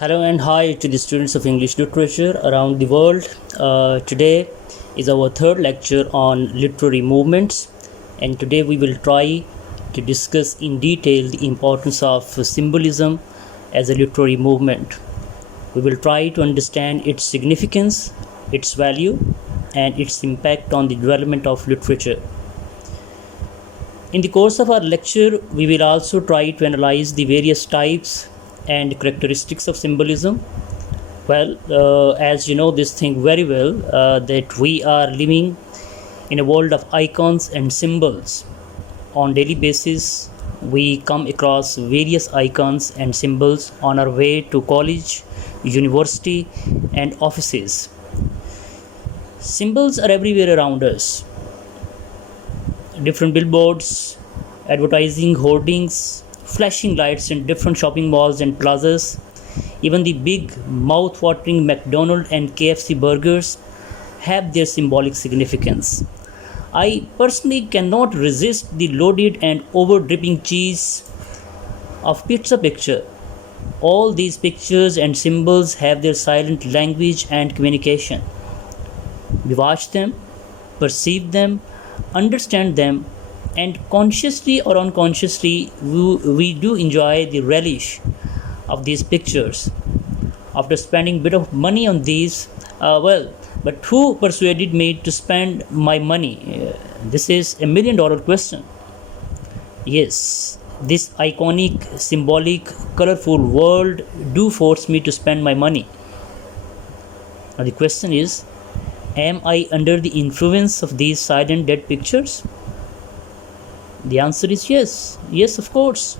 Hello and hi to the students of English literature around the world. Today is our third lecture on literary movements, and today we will try to discuss in detail the importance of symbolism as a literary movement. We will try to understand its significance, its value, and its impact on the development of literature. In the course of our lecture, we will also try to analyze the various types and characteristics of symbolism. As you know this thing very well, that we are living in a world of icons and symbols. On daily basis, we come across various icons and symbols on our way to college, university, and offices. Symbols are everywhere around us. Different billboards, advertising hoardings, flashing lights in different shopping malls and plazas, even the big mouth-watering McDonald's and KFC burgers have their symbolic significance. I personally cannot resist the loaded and over-dripping cheese of pizza picture. All these pictures and symbols have their silent language and communication. We watch them, perceive them, understand them, and consciously or unconsciously we do enjoy the relish of these pictures. After spending a bit of money on these, but who persuaded me to spend my money? This is $1 million question. Yes, this iconic, symbolic, colorful world do force me to spend my money. Now the question is, am I under the influence of these silent dead pictures? The answer is yes. Yes, of course.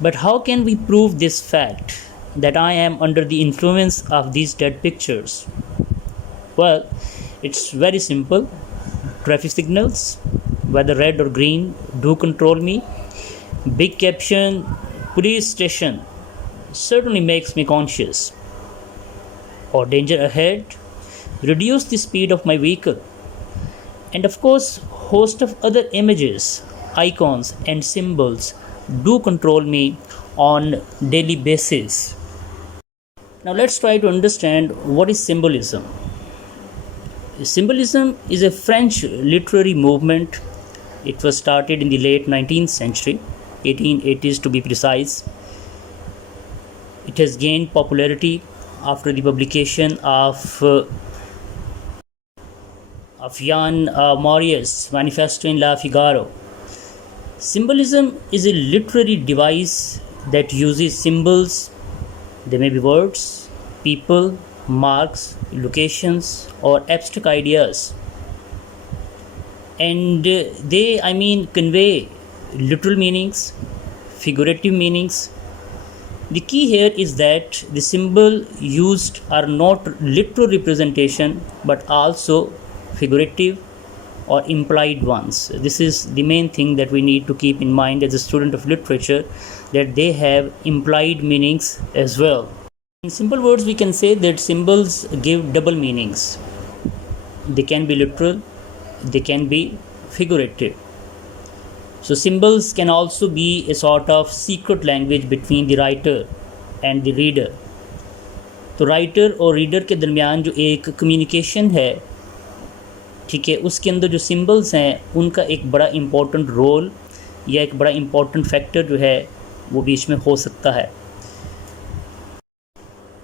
But how can we prove this fact that I am under the influence of these dead pictures? Well, it's very simple. Traffic signals, whether red or green, do control me. Big caption, police station, certainly makes me conscious. Or danger ahead, reduce the speed of my vehicle. And of course, host of other images, icons and symbols do control me on daily basis. Now let's try to understand what is symbolism. Symbolism is a French literary movement. It was started in the late 19th century, 1880s to be precise. It has gained popularity after the publication of Jean Mauria's Manifesto in La Figaro. Symbolism is a literary device that uses symbols. They may be words, people, marks, locations, or abstract ideas. And they convey literal meanings, figurative meanings. The key here is that the symbol used are not literal representation but also figurative or implied ones. This is the main thing that we need to keep in mind as a student of literature, that they have implied meanings as well. In simple words, we can say that symbols give double meanings. They can be literal, they can be figurative. So symbols can also be a sort of secret language between the writer and the reader. तो राइटर और रीडर के दरमियान जो एक कम्युनिकेशन है, ठीक है, उसके अंदर जो सिंबल्स हैं उनका एक बड़ा इम्पोर्टेंट रोल या एक बड़ा इम्पोर्टेंट फैक्टर जो है वो बीच में हो सकता है.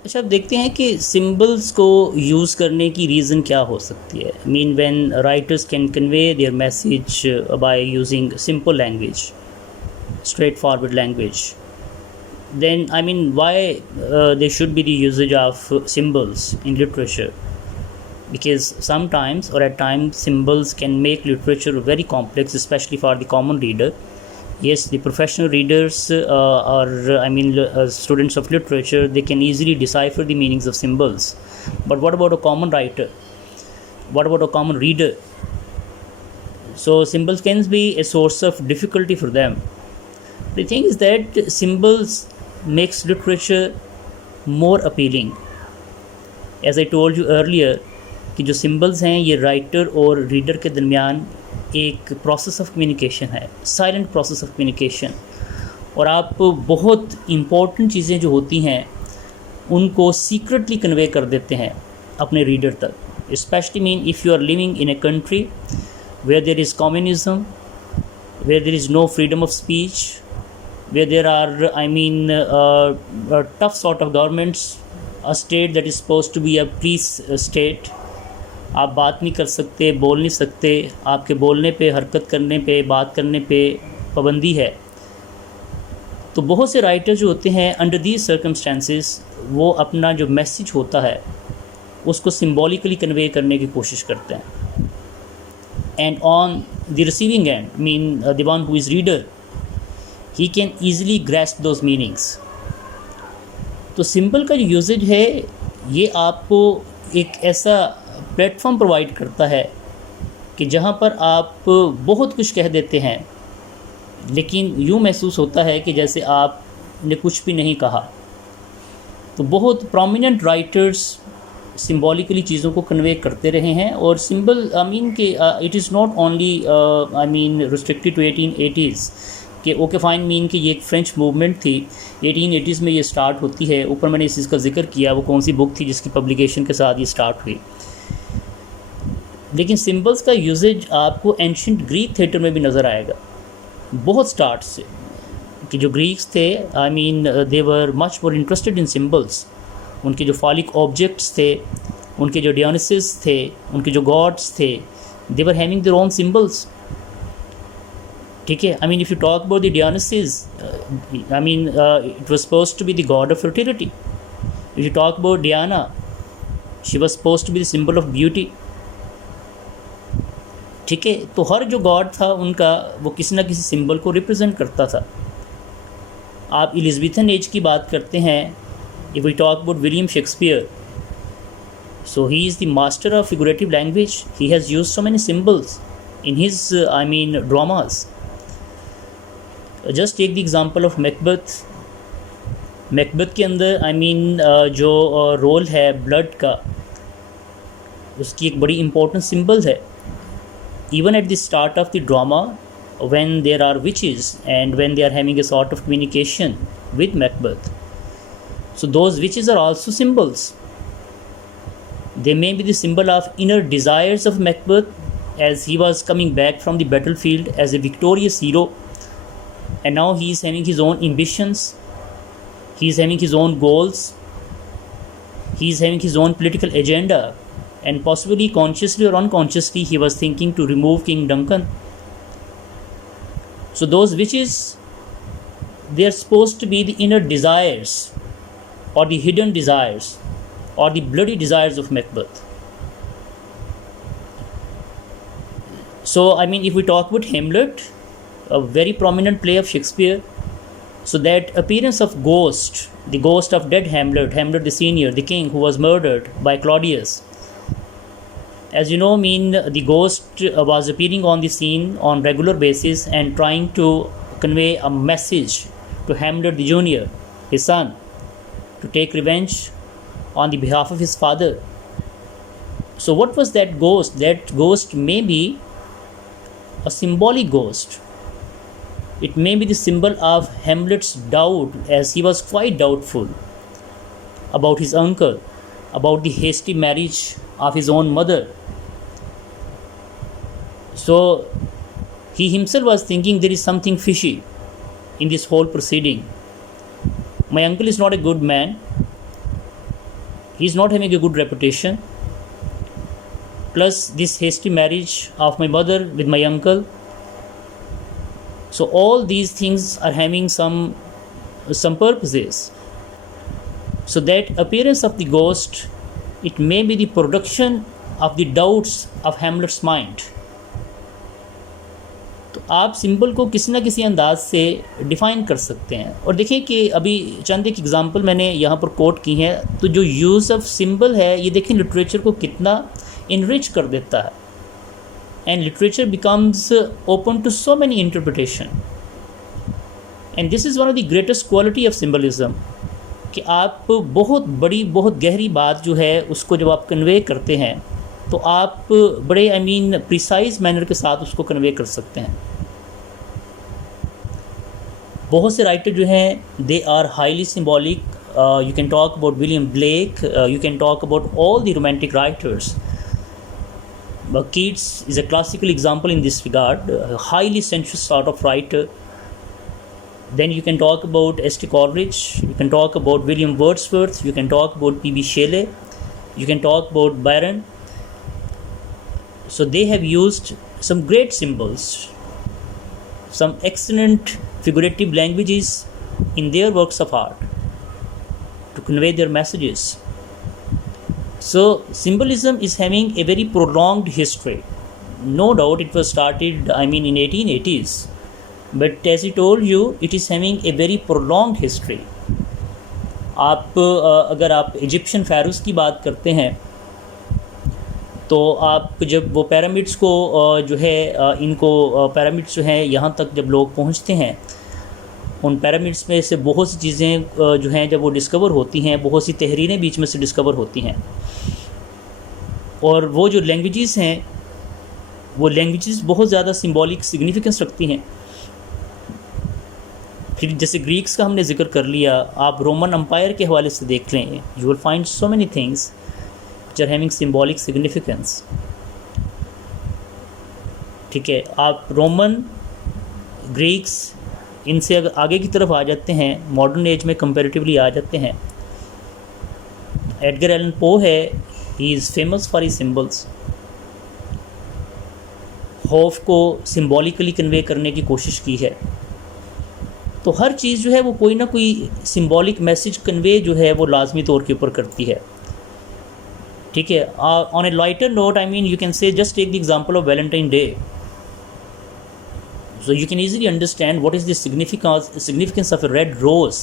अच्छा, अब देखते हैं कि सिंबल्स को यूज़ करने की रीज़न क्या हो सकती है. When writers can convey their message by using simple language, straight forward language, then why there should be the usage of symbols in literature? Because sometimes or at times symbols can make literature very complex, especially for the common reader. Yes, the professional readers students of literature, they can easily decipher the meanings of symbols. But what about a common writer? What about a common reader? So symbols can be a source of difficulty for them. The thing is that symbols makes literature more appealing. As I told you earlier, कि जो सिंबल्स हैं ये राइटर और रीडर के दरमियान एक process of communication है, silent process of communication. और आप बहुत इम्पोर्टेंट चीज़ें जो होती हैं उनको सीक्रेटली कन्वे कर देते हैं अपने रीडर तक. Specially mean if you are living in a country where there is communism, where there is no freedom of speech, where there are, tough sort of governments, a state that is supposed to be a police state. आप बात नहीं कर सकते, बोल नहीं सकते, आपके बोलने पे, हरकत करने पे, बात करने पे पाबंदी है. तो बहुत से राइटर जो होते हैं अंडर दीज सर्कमस्टेंसेस वो अपना जो मैसेज होता है उसको सिम्बॉलिकली कन्वे करने की कोशिश करते हैं. And on the receiving end, the one who is reader, he can easily grasp those meanings. तो सिंबल का जो यूजेज है ये आपको एक ऐसा प्लेटफॉर्म प्रोवाइड करता है कि जहाँ पर आप बहुत कुछ कह देते हैं लेकिन यूँ महसूस होता है कि जैसे आपने कुछ भी नहीं कहा. तो बहुत प्रोमिनेंट राइटर्स सिम्बॉलिकली चीज़ों को कन्वे करते रहे हैं. और सिंबल के it is not only restricted to 1880s कि ओके फाइन कि ये एक फ्रेंच मूवमेंट थी 1880s में ये स्टार्ट होती है. ऊपर मैंने इस चीज़ का जिक्र किया वो कौन सी बुक थी जिसकी पब्लिकेशन के साथ ये स्टार्ट हुई. लेकिन सिम्बल्स का यूजेज आपको एंशिएंट ग्रीक थिएटर में भी नज़र आएगा बहुत स्टार्ट से कि जो ग्रीक्स थे they were much more interested in symbols. उनके जो फॉलिक ऑब्जेक्ट्स थे, उनके जो डियोनिसिस थे, उनके जो गॉड्स थे, they were having their own symbols. ठीक है. If you talk about the Dionysus it was supposed to be the god of fertility. If you talk about Diana she was supposed to be the symbol of beauty. ठीक है. तो हर जो गॉड था उनका वो किसी ना किसी सिंबल को रिप्रेजेंट करता था. आप एलिज़ाबेथन एज की बात करते हैं. If we talk about William Shakespeare, so he is the master of figurative language. He has used so many symbols in his dramas. Just take the example of Macbeth. Macbeth के अंदर जो रोल है ब्लड का उसकी एक बड़ी इम्पोर्टेंट सिंबल है. Even at the start of the drama when there are witches and when they are having a sort of communication with Macbeth, so those witches are also symbols. They may be the symbol of inner desires of Macbeth as he was coming back from the battlefield as a victorious hero, and now he is having his own ambitions, he is having his own goals, he is having his own political agenda, and possibly consciously or unconsciously he was thinking to remove King Duncan. So those witches, they are supposed to be the inner desires or the hidden desires or the bloody desires of Macbeth. So if we talk about Hamlet, a very prominent play of Shakespeare, so that appearance of ghost, the ghost of dead Hamlet, Hamlet the senior, the king who was murdered by Claudius, as you know, the ghost was appearing on the scene on regular basis and trying to convey a message to Hamlet the junior, his son, to take revenge on the behalf of his father. So what was that ghost? That ghost may be a symbolic ghost. It may be the symbol of Hamlet's doubt, as he was quite doubtful about his uncle, about the hasty marriage of his own mother. So he himself was thinking there is something fishy in this whole proceeding. My uncle is not a good man. He is not having a good reputation. Plus this hasty marriage of my mother with my uncle. So all these things are having some purposes. So that appearance of the ghost, it may be the production of the doubts of Hamlet's mind. तो आप सिंबल को किसी न किसी अंदाज से डिफ़ाइन कर सकते हैं. और देखिए कि अभी चंद एक एग्जांपल मैंने यहाँ पर कोट की हैं. तो जो यूज़ ऑफ सिंबल है ये देखें लिटरेचर को कितना इनरिच कर देता है. And literature becomes open to so many interpretation. And this is one of the greatest quality of symbolism कि आप बहुत बड़ी बहुत गहरी बात जो है उसको जब आप कन्वे करते हैं तो आप बड़े प्रिसाइज मैनर के साथ उसको कन्वे कर सकते हैं. बहुत से राइटर जो हैं they are highly symbolic. You can talk about William Blake, you can talk about all the romantic writers. Keats is a classical example in this regard, a highly sensuous sort of writer. Then you can talk about S.T. Coleridge, you can talk about William Wordsworth, you can talk about P.B. Shelley, you can talk about Byron. So they have used some great symbols, some excellent figurative languages in their works of art to convey their messages. So symbolism is having a very prolonged history. No doubt it was started, in 1880s, but as I told you, it is having a very prolonged history. आप अगर आप इजिप्शियन फ़ैरोज़ की बात करते हैं तो आप जब वो पिरामिड्स को जो है इनको पिरामिड्स जो हैं यहाँ तक जब लोग पहुँचते हैं, उन पिरामिड्स में से बहुत सी चीज़ें जो हैं जब वो डिस्कवर होती हैं, बहुत सी तहरीरें बीच में से डिस्कवर होती हैं, और वो जो लैंग्वेजेस हैं वो लैंग्वेजेस बहुत ज़्यादा सिंबॉलिक सिग्निफिकेंस रखती हैं. फिर जैसे ग्रीक्स का हमने जिक्र कर लिया, आप रोमन एम्पायर के हवाले से देख लें, you will find so many things which are having symbolic significance. ठीक है, आप रोमन, ग्रीक्स, इनसे अगर आगे की तरफ आ जाते हैं, मॉडर्न एज में कंपैरेटिवली आ जाते हैं, एडगर एलन पो है, he is famous for his symbols. खौफ को सिंबॉलिकली कन्वे करने की कोशिश की है. तो हर चीज़ जो है वो कोई ना कोई सिंबॉलिक मैसेज कन्वे जो है वो लाजमी तौर के ऊपर करती है. ठीक है, on a lighter note, you can say just take the example of Valentine Day. So you can easily understand what is the significance of a red rose.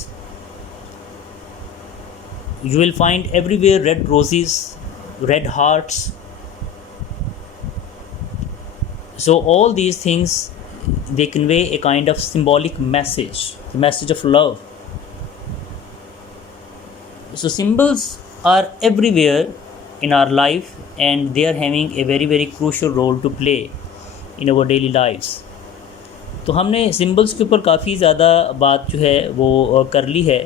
You will find everywhere red roses, red hearts. So all these things, they convey a kind of symbolic message, the message of love. So symbols are everywhere in our life, and they are having a very, very crucial role to play in our daily lives. तो हमने सिंबल्स के ऊपर काफ़ी ज़्यादा बात जो है वो कर ली है.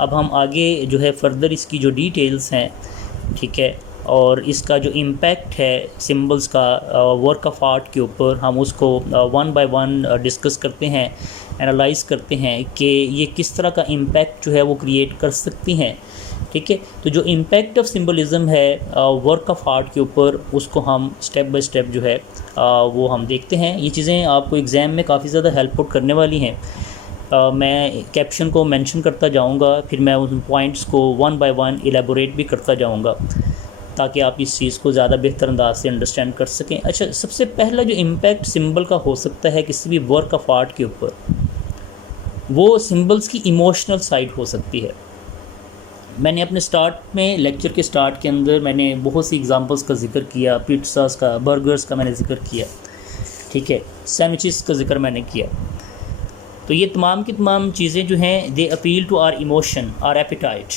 अब हम आगे जो है फर्दर इसकी जो डिटेल्स हैं, ठीक है, और इसका जो इम्पैक्ट है सिंबल्स का वर्क ऑफ आर्ट के ऊपर, हम उसको वन बाय वन डिस्कस करते हैं, एनालाइज करते हैं कि ये किस तरह का इम्पैक्ट जो है वो क्रिएट कर सकती हैं. ठीक है, तो जो इम्पैक्ट ऑफ सिंबलिज़म है वर्क ऑफ आर्ट के ऊपर, उसको हम स्टेप बाय स्टेप जो है वो हम देखते हैं. ये चीज़ें आपको एग्ज़ाम में काफ़ी ज़्यादा हेल्प आउट करने वाली हैं. मैं कैप्शन को मेंशन करता जाऊंगा, फिर मैं उन पॉइंट्स को वन बाय वन एलेबोरेट भी करता जाऊंगा ताकि आप इस चीज़ को ज़्यादा बेहतर अंदाज से अंडरस्टैंड कर सकें. अच्छा, सबसे पहला जो इम्पैक्ट सिंबल का हो सकता है किसी भी वर्क ऑफ आर्ट के ऊपर, वो सिंबल्स की इमोशनल साइड हो सकती है. मैंने अपने स्टार्ट में, लेक्चर के स्टार्ट के अंदर मैंने बहुत सी एग्जांपल्स का जिक्र किया, पिज़्ज़ास का, बर्गर्स का मैंने जिक्र किया, ठीक है, सैंडविचेस का जिक्र मैंने किया. तो ये तमाम की तमाम चीज़ें जो हैं, they appeal to our emotion, our appetite,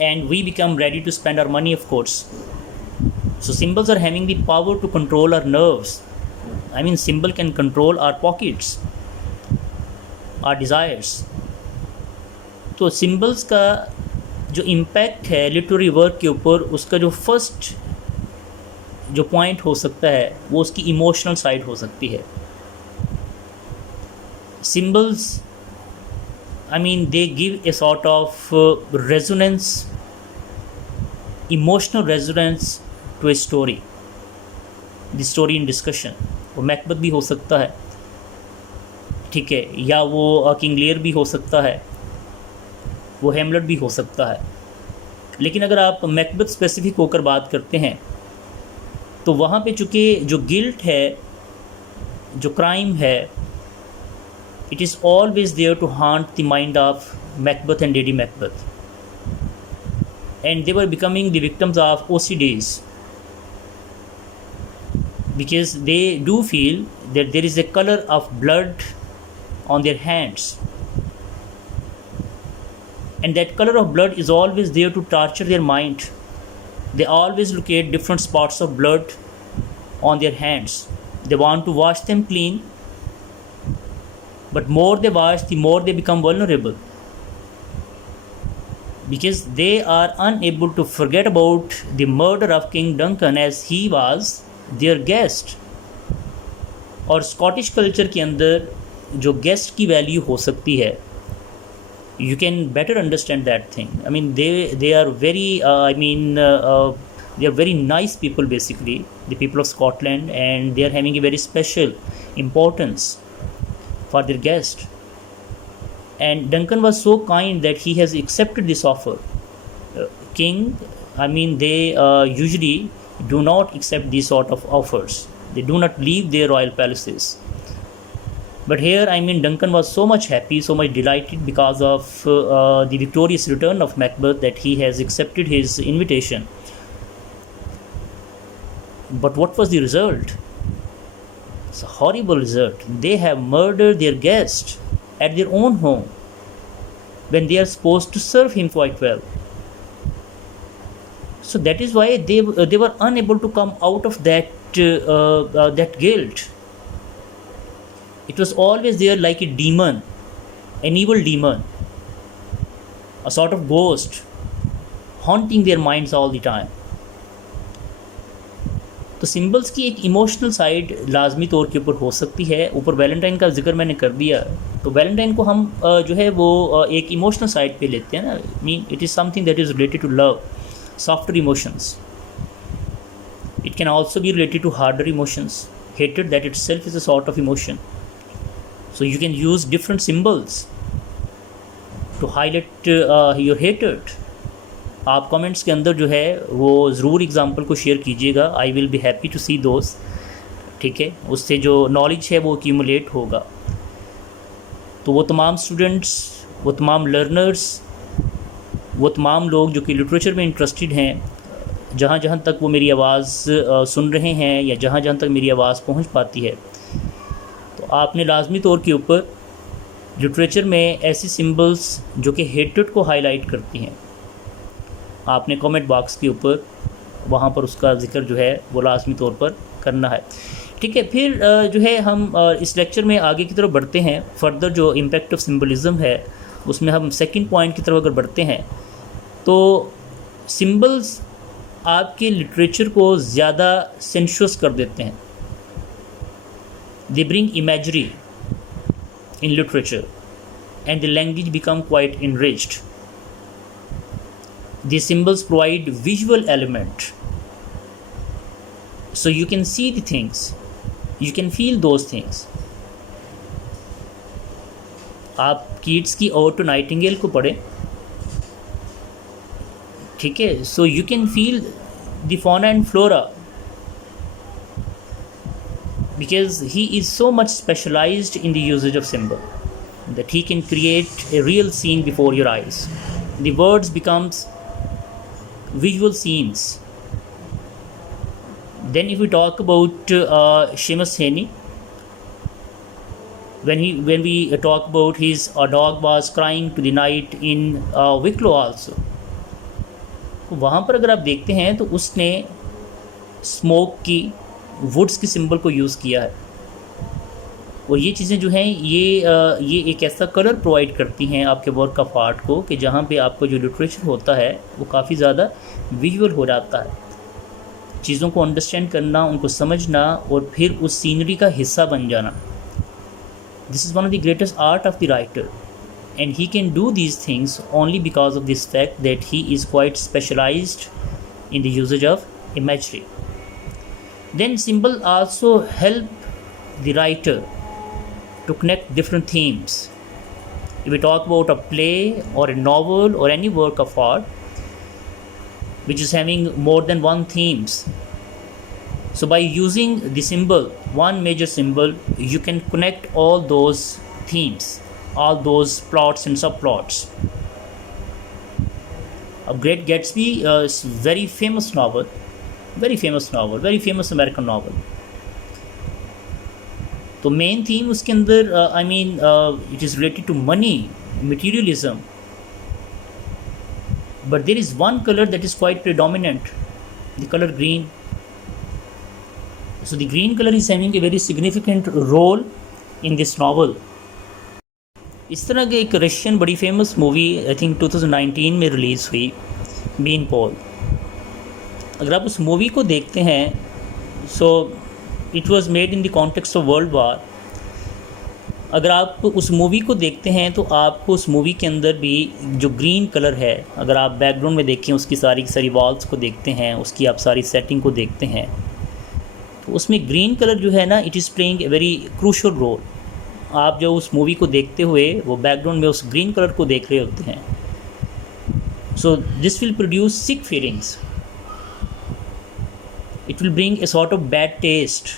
and we become ready to spend our money, of course. So symbols are having the power to control our nerves. Symbol can control our pockets, our desires. तो सिंबल्स का जो impact है literary work के ऊपर, उसका जो फर्स्ट जो पॉइंट हो सकता है वो उसकी इमोशनल साइड हो सकती है. Symbols, they give a sort of resonance, emotional resonance to a story, the story in discussion. वो मैकबथ भी हो सकता है, ठीक है, या वो किंग लियर भी हो सकता है, वो हेमलेट भी हो सकता है. लेकिन अगर आप मैकबथ स्पेसिफिक होकर बात करते हैं तो वहाँ पे चूँकि जो गिल्ट है, जो क्राइम है, it is always there to haunt the mind of Macbeth and Lady Macbeth, and they were becoming the victims of OCDs because they do feel that there is a color of blood on their hands, and that color of blood is always there to torture their mind. They always locate different spots of blood on their hands. They want to wash them clean, but more they watch, the more they become vulnerable, because they are unable to forget about the murder of King Duncan as he was their guest. और Scottish culture के अंदर जो गेस्ट की वैल्यू हो सकती है, you can better understand that thing. I mean, they are very they are very nice people, basically the people of Scotland, and they are having a very special importance for their guest. And Duncan was so kind that he has accepted this offer. King, they usually do not accept these sort of offers. They do not leave their royal palaces. But here, Duncan was so much happy, so much delighted because of the victorious return of Macbeth, that he has accepted his invitation. But what was the result? It's a horrible result. They have murdered their guest at their own home when they are supposed to serve him quite well. So that is why they were unable to come out of that guilt. It was always there like a demon, an evil demon, a sort of ghost haunting their minds all the time. तो सिम्बल्स की एक emotional side लाजमी तौर के ऊपर हो सकती है. ऊपर वैलेंटाइन का जिक्र मैंने कर दिया, तो वैलेंटाइन को हम जो है वो एक इमोशनल साइड पे लेते हैं ना. It is something that is related to love, softer emotions. It can also be related to harder emotions. Hatred that itself is a sort of emotion. So you can use different symbols to highlight your hatred. आप कमेंट्स के अंदर जो है वो ज़रूर एग्जांपल को share कीजिएगा. I will be happy to see those. ठीक है, उससे जो नॉलेज है वो एक्यूमुलेट होगा. तो वो तमाम स्टूडेंट्स, वो तमाम लर्नर्स, वो तमाम लोग जो कि लिटरेचर में इंटरेस्टेड हैं, जहाँ जहाँ तक वो मेरी आवाज़ सुन रहे हैं या जहाँ जहाँ तक मेरी आवाज़ पहुँच पाती है, तो आपने लाजमी तौर के ऊपर लिटरेचर में ऐसी सिंबल्स जो कि हेट्रेड को हाईलाइट करती हैं, आपने कमेंट बॉक्स के ऊपर वहाँ पर उसका जिक्र जो है वो लाजमी तौर पर करना है. ठीक है, फिर जो है हम इस लेक्चर में आगे की तरफ बढ़ते हैं. फर्दर जो इम्पैक्ट ऑफ सिम्बलिज़म है उसमें हम सेकंड पॉइंट की तरफ अगर बढ़ते हैं, तो सिंबल्स आपके लिटरेचर को ज़्यादा सेंशुअस कर देते हैं. They bring imagery in literature and the language become quite enriched. The symbols provide visual element, so you can see the things, you can feel those things. आप कीट्स की ओड टू नाइटिंगेल को पढ़ें, ठीक है, so you can feel the fauna and flora, because he is so much specialized in the usage of symbol that he can create a real scene before your eyes. The words becomes visual scenes. Then if we talk about Seamus Heaney, when we talk about his A Dog Was Crying to the Night in Wicklow also, तो वहाँ पर अगर आप देखते हैं तो उसने स्मोक की, वुड्स की सिंबल को यूज़ किया है. और ये चीज़ें जो हैं ये एक ऐसा कलर प्रोवाइड करती हैं आपके वर्क ऑफ आर्ट को कि जहाँ पे आपका जो लिटरेचर होता है वो काफ़ी ज़्यादा विजुअल हो जाता है. चीज़ों को अंडरस्टैंड करना, उनको समझना और फिर उस सीनरी का हिस्सा बन जाना. This is one of the greatest art of the writer, and he can do these things only because of this fact that he is quite specialised in the usages of imagery. Then symbol also help the writer to connect different themes. If we talk about a play or a novel or any work of art which is having more than one themes, so by using the symbol, one major symbol, you can connect all those themes, all those plots and subplots. A Great Gatsby is very famous novel, very famous American novel. तो main theme उसके अंदर it is related to money, materialism, but there is one colour that is quite predominant, the colour green. So the green colour is having a very significant role in this novel. इस तरह की एक रशियन बड़ी famous movie I think 2019 में रिलीज़ हुई, been Paul. अगर आप उस मूवी को देखते हैं, so it was made in the context of world war. अगर आप उस मूवी को देखते हैं तो आपको उस मूवी के अंदर भी जो ग्रीन कलर है, अगर आप बैकग्राउंड में देखें, उसकी सारी की सारी वॉल्स को देखते हैं, उसकी आप सारी सेटिंग को देखते हैं, तो उसमें ग्रीन कलर जो है ना, it is playing a very crucial role. आप जो उस मूवी को देखते हुए वो बैकग्राउंड में उस ग्रीन कलर को देख रहे होते हैं, so this will produce sick feelings, it will bring a sort of bad taste.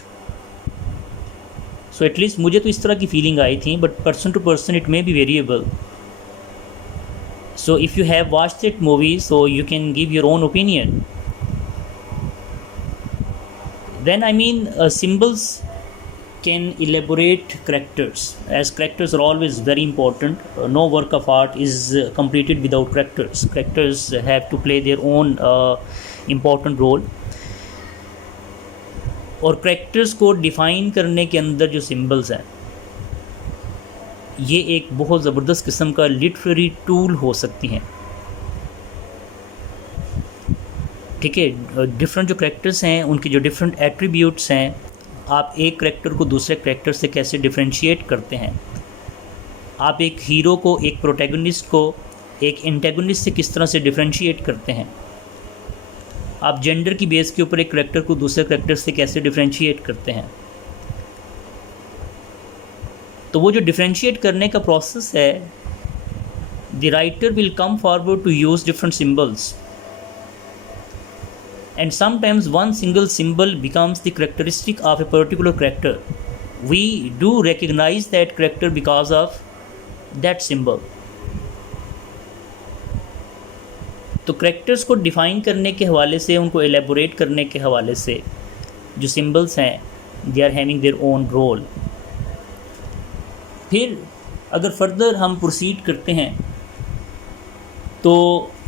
So at least मुझे तो इस तरह की फीलिंग आई थी, but person to person it may be variable. So if you have watched that movie, so you can give your own opinion. Then I mean symbols can elaborate characters, as characters are always very important. No work of art is completed without characters. Characters have to play their own important role. और characters को define करने के अंदर जो symbols हैं, ये एक बहुत ज़बरदस्त किस्म का literary tool हो सकती हैं। ठीक है, डिफरेंट जो करेक्टर्स हैं, उनके जो डिफरेंट एट्रीब्यूट्स हैं, आप एक करेक्टर को दूसरे करेक्टर से कैसे डिफरेंशिएट करते हैं, आप एक हीरो को, एक प्रोटैगनिस्ट को एक एंटेगनिस्ट से किस तरह से डिफरेंशिएट करते हैं, आप जेंडर की बेस के ऊपर एक करेक्टर को दूसरे करेक्टर से कैसे डिफरेंशिएट करते हैं। तो वो जो डिफरेंशिएट करने का प्रोसेस है, the writer will come forward to use different symbols, and sometimes one single symbol becomes the characteristic of a particular character. We do recognize that character because of that symbol. तो characters को define करने के हवाले से, उनको elaborate करने के हवाले से जो symbols हैं, they are having their own role. फिर अगर further हम proceed करते हैं, तो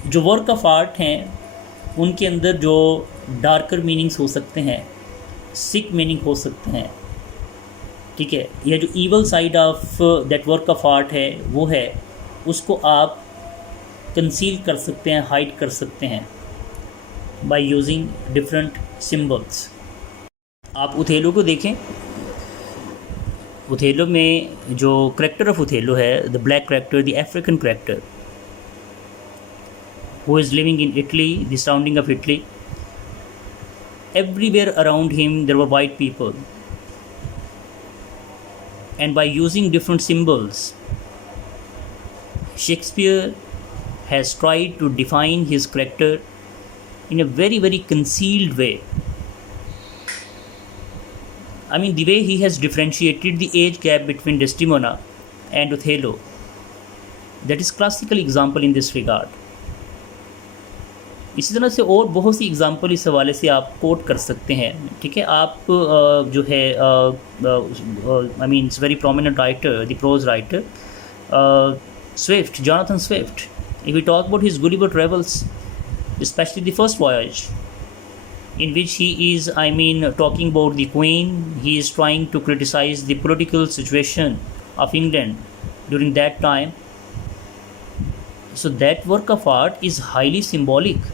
जो work of art हैं उनके अंदर जो डार्कर मीनिंग्स हो सकते हैं, सिक मीनिंग हो सकते हैं। ठीक है, यह जो evil side of that work of art है, वो है, उसको आप कंसील कर सकते हैं, हाइड कर सकते हैं बाय यूजिंग डिफरेंट सिंबल्स। आप उथेलो को देखें, उथेलो में जो करेक्टर ऑफ उथेलो है, the black character, the African character, who is living in Italy, the surrounding of Italy. Everywhere around him there were white people, and by using different symbols, Shakespeare has tried to define his character in a very, very concealed way. I mean, the way he has differentiated the age gap between Desdemona and Othello, that is classical example in this regard. इसी तरह से और बहुत सी एग्ज़ाम्पल इस हवाले से आप कोट कर सकते हैं। ठीक है, आप जो है I mean it's very prominent writer, the prose writer Swift, Jonathan Swift, if we talk about his Gulliver travels, specially the first voyage, in which he is, I mean, talking about the Queen. He is trying to criticize the political situation of England during that time. So that work of art is highly symbolic.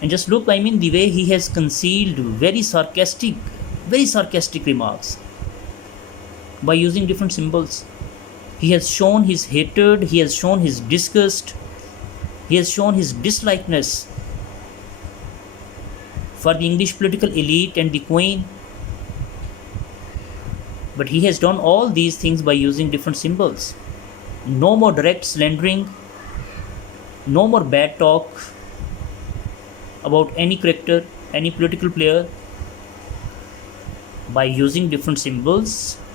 And just look, I mean, the way he has concealed very sarcastic remarks by using different symbols. He has shown his hatred, he has shown his disgust, he has shown his dislikeness for the English political elite and the Queen. But he has done all these things by using different symbols. No more direct slandering, no more bad talk about any character, any political player. By using different symbols,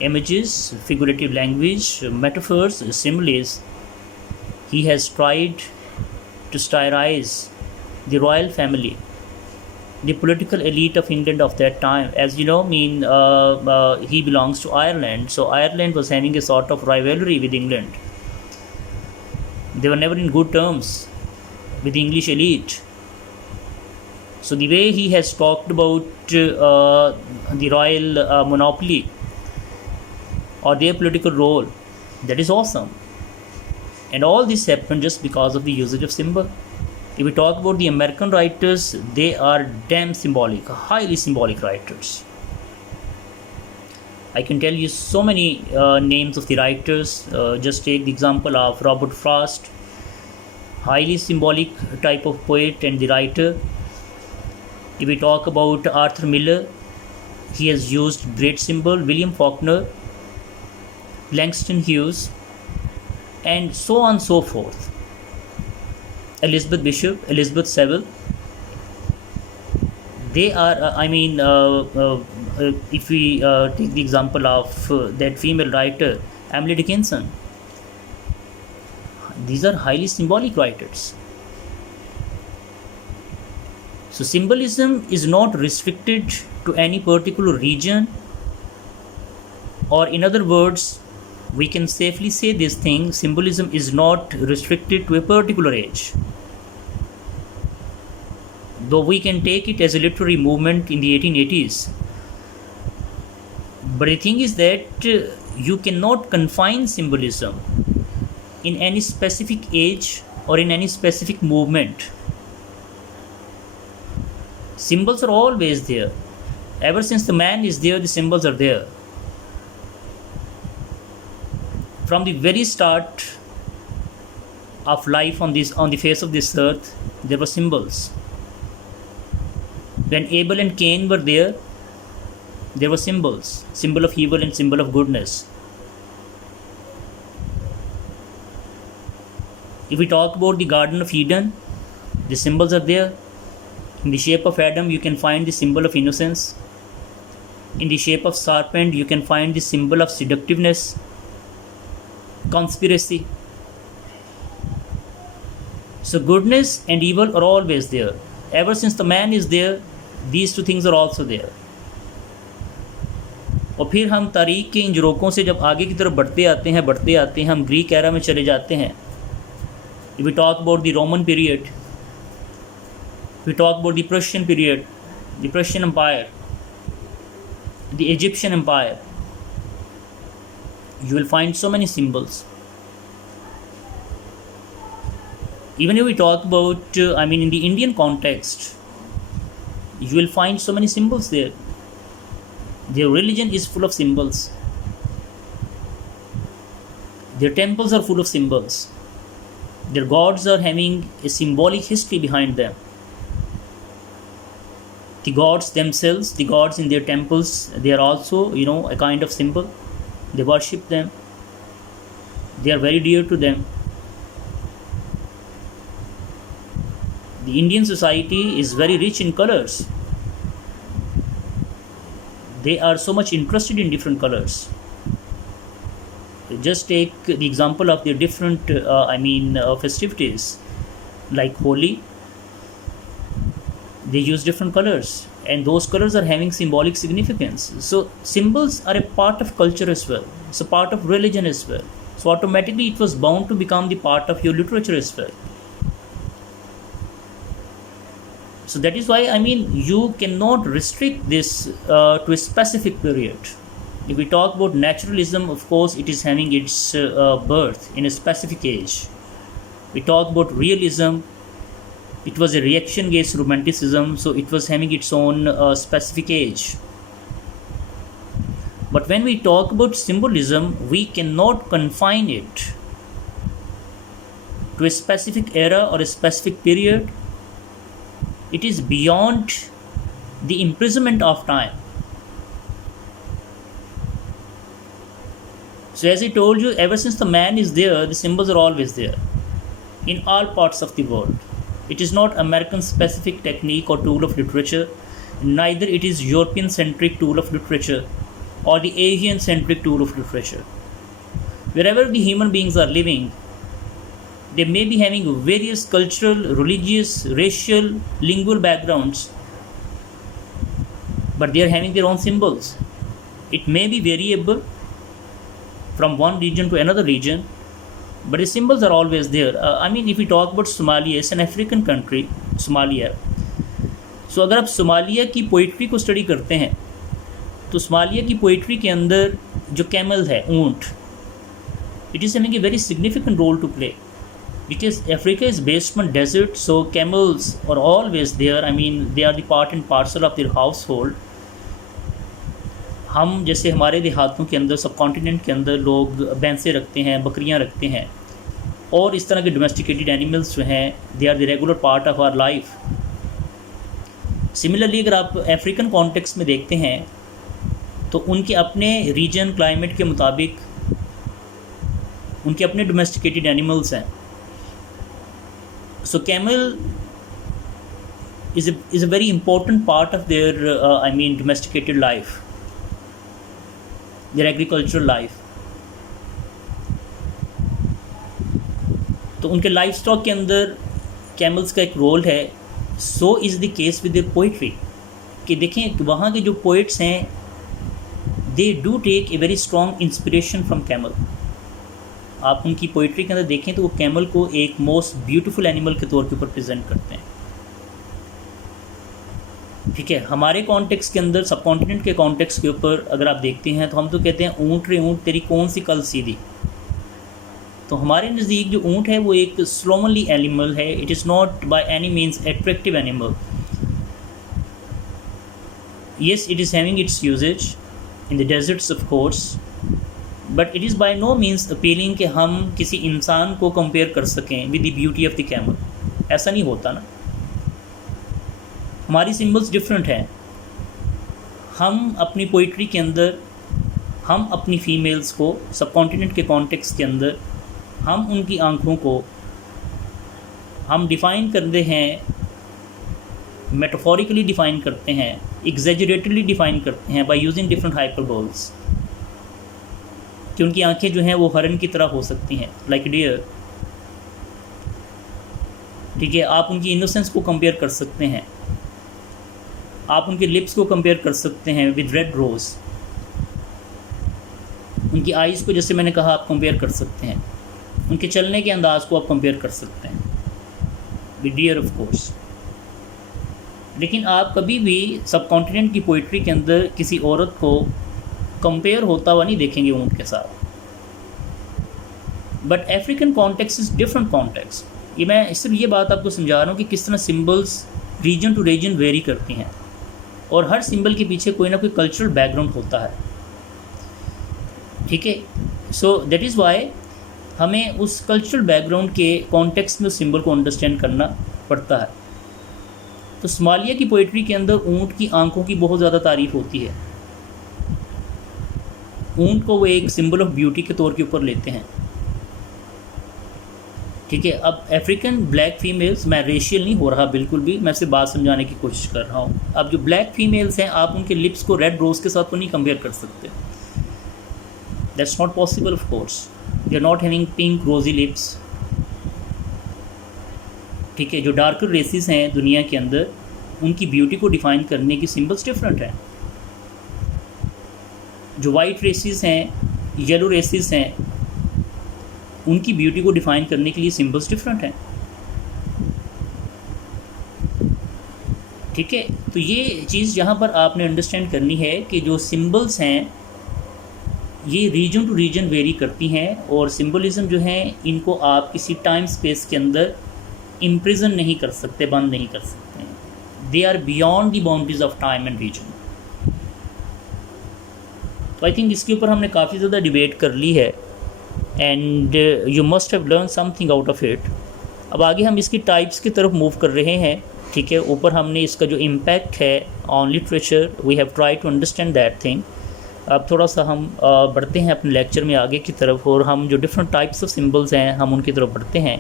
images, figurative language, metaphors, similes, he has tried to styrize the royal family, the political elite of England of that time. As you know, I mean, he belongs to Ireland, so Ireland was having a sort of rivalry with England. They were never in good terms with the English elite. So the way he has talked about the royal monopoly or their political role, That is awesome. And all this happened just because of the usage of symbol. If we talk about the American writers, they are damn symbolic, highly symbolic writers. I can tell you so many names of the writers. Just take the example of Robert Frost, highly symbolic type of poet and the writer. If we talk about Arthur Miller, he has used great symbol. William Faulkner, Langston Hughes, and so on and so forth. Elizabeth Bishop, Elizabeth Saville. They are, if we take the example of that female writer, Emily Dickinson, these are highly symbolic writers. So symbolism is not restricted to any particular region, or in other words, we can safely say this thing: symbolism is not restricted to a particular age. Though we can take it as a literary movement in the 1880s. But the thing is that you cannot confine symbolism in any specific age or in any specific movement. Symbols are always there. Ever since the man is there, the symbols are there. From the very start of life on the face of this earth, there were symbols. When Abel and Cain were there were symbols, symbol of evil and symbol of goodness. If we talk about the Garden of Eden, the symbols are there. In the shape of Adam, you can find the symbol of innocence. In the shape of serpent, you can find the symbol of seductiveness, conspiracy. So goodness and evil are always there. Ever since the man is there, these two things are also there. और फिर हम तारीख के इन झरोकों से जब आगे की तरफ बढ़ते आते हैं, हम ग्रीक एरा में चले जाते हैं. If we talk about the Roman period, we talk about the Prussian period, the Prussian Empire, the Egyptian Empire, you will find so many symbols. Even if we talk about, in the Indian context, you will find so many symbols there. Their religion is full of symbols. Their temples are full of symbols. Their gods are having a symbolic history behind them. The gods themselves, the gods in their temples, they are also, a kind of symbol. They worship them. They are very dear to them. The Indian society is very rich in colors. They are so much interested in different colors. Just take the example of their different, festivities, like Holi. They use different colors, and those colors are having symbolic significance. So symbols are a part of culture as well. It's a part of religion as well. So automatically it was bound to become the part of your literature as well. So that is why, you cannot restrict this to a specific period. If we talk about naturalism, of course, it is having its birth in a specific age. We talk about realism, it was a reaction against romanticism, so it was having its own specific age. But when we talk about symbolism, we cannot confine it to a specific era or a specific period. It is beyond the imprisonment of time. So as I told you, ever since the man is there, the symbols are always there in all parts of the world. It is not American specific technique or tool of literature, neither it is European centric tool of literature or the Asian centric tool of literature. Wherever the human beings are living, they may be having various cultural, religious, racial, lingual backgrounds, but they are having their own symbols. It may be variable from one region to another region, but the symbols are always there. If we talk about Somalia, it's an African country, Somalia. So अगर आप सोमालिया की पोइट्री को स्टडी करते हैं, तो सोमालिया की पोइट्री के अंदर जो कैमल है, ऊँट, it is having a very significant role to play because Africa is based on desert, so camels are always there. I mean, they are the part and parcel of their household. हम जैसे हमारे देहातों के अंदर, सब कॉन्टिनेंट के अंदर लोग भैंसें रखते हैं, बकरियां रखते हैं, और इस तरह के डोमेस्टिकेटेड एनिमल्स जो हैं they are the regular part of our life. Similarly अगर आप अफ्रीकन कॉन्टेक्स्ट में देखते हैं तो उनके अपने रीजन क्लाइमेट के मुताबिक उनके अपने डोमेस्टिकेटेड एनिमल्स हैं. सो camel is a very important part of their domesticated life, their agricultural life. तो उनके लाइफ स्टॉक के अंदर कैमल्स का एक रोल है. So is the case with their poetry कि देखें कि वहाँ के जो पोइट्स हैं they do take a very strong inspiration from camel. आप उनकी पोइट्री के अंदर देखें तो वो कैमल को एक मोस्ट ब्यूटीफुल एनिमल के तौर के ऊपर प्रेजेंट करते हैं. ठीक है, हमारे कॉन्टेक्स्ट के अंदर, सब कॉन्टिनेंट के कॉन्टेक्स्ट के ऊपर अगर आप देखते हैं तो हम तो कहते हैं ऊँट रे ऊँट तेरी कौन सी कल सीधी. तो हमारे नज़दीक जो ऊँट है वो एक स्लोमनली एनिमल है. It is not by any means attractive animal. Yes, it is having its usages in the deserts of course, but it is by no means appealing कि हम किसी इंसान को कंपेयर कर सकें with the beauty of the camel. ऐसा नहीं होता ना. हमारी सिम्बल्स डिफरेंट हैं. हम अपनी पोइट्री के अंदर हम अपनी फ़ीमेल्स को सब कॉन्टिनेंट के कॉन्टेक्स्ट के अंदर हम उनकी आँखों को हम डिफ़ाइन करते हैं, मेटाफोरिकली डिफ़ाइन करते हैं, एग्जेजरेटेडली डिफ़ाइन करते हैं बाय यूजिंग डिफरेंट हाइपरबोल्स कि उनकी आँखें जो हैं वो हरन की तरह हो सकती हैं, लाइक डियर. ठीक है, आप उनकी इनोसेंस को कंपेयर कर सकते हैं. आप उनके लिप्स को कंपेयर कर सकते हैं विद रेड रोज़. उनकी आइज़ को जैसे मैंने कहा आप कंपेयर कर सकते हैं. उनके चलने के अंदाज़ को आप कंपेयर कर सकते हैं विद डियर ऑफ कोर्स. लेकिन आप कभी भी सब कॉन्टिनेंट की पोइट्री के अंदर किसी औरत को कंपेयर होता हुआ नहीं देखेंगे ऊँट के साथ. But African context is different context. ये मैं सिर्फ ये बात आपको समझा रहा हूँ कि किस तरह symbols region to region vary करती हैं और हर सिंबल के पीछे कोई ना कोई कल्चरल बैकग्राउंड होता है. ठीक है, सो दैट इज़ वाई हमें उस कल्चरल बैकग्राउंड के कॉन्टेक्स्ट में उस सिंबल को अंडरस्टैंड करना पड़ता है. तो सोमालिया की पोइट्री के अंदर ऊँट की आंखों की बहुत ज़्यादा तारीफ़ होती है. ऊँट को वो एक सिंबल ऑफ ब्यूटी के तौर के ऊपर लेते हैं. ठीक है, अब अफ्रीकन ब्लैक फीमेल्स, मैं रेशियल नहीं हो रहा बिल्कुल भी, मैं सिर्फ बात समझाने की कोशिश कर रहा हूँ. अब जो ब्लैक फीमेल्स हैं आप उनके लिप्स को रेड रोज़ के साथ तो नहीं कंपेयर कर सकते. That's not possible of course. They are not having pink rosy lips. ठीक है, जो डार्कर रेसेस हैं दुनिया के अंदर उनकी ब्यूटी को डिफ़ाइन करने की सिम्बल्स डिफरेंट हैं. जो वाइट रेसेस हैं, येलो रेसेस हैं, उनकी ब्यूटी को डिफ़ाइन करने के लिए सिंबल्स डिफरेंट हैं. ठीक है, तो ये चीज़ यहाँ पर आपने अंडरस्टैंड करनी है कि जो सिंबल्स हैं ये रीजन टू रीजन वेरी करती हैं और सिंबलिज़म जो है इनको आप किसी टाइम स्पेस के अंदर इम्प्रिजन नहीं कर सकते, बंद नहीं कर सकते. They are beyond the boundaries of time and region. तो आई थिंक इसके ऊपर हमने काफ़ी ज़्यादा डिबेट कर ली है and you must have learn something out of it. अब आगे हम इसकी टाइप्स की तरफ मूव कर रहे हैं. ठीक है, ऊपर हमने इसका जो इम्पैक्ट है on literature we have try to understand that thing. अब थोड़ा सा हम बढ़ते हैं अपने लेक्चर में आगे की तरफ और हम जो डिफरेंट टाइप्स ऑफ सिंबल्स हैं हम उनकी तरफ बढ़ते हैं.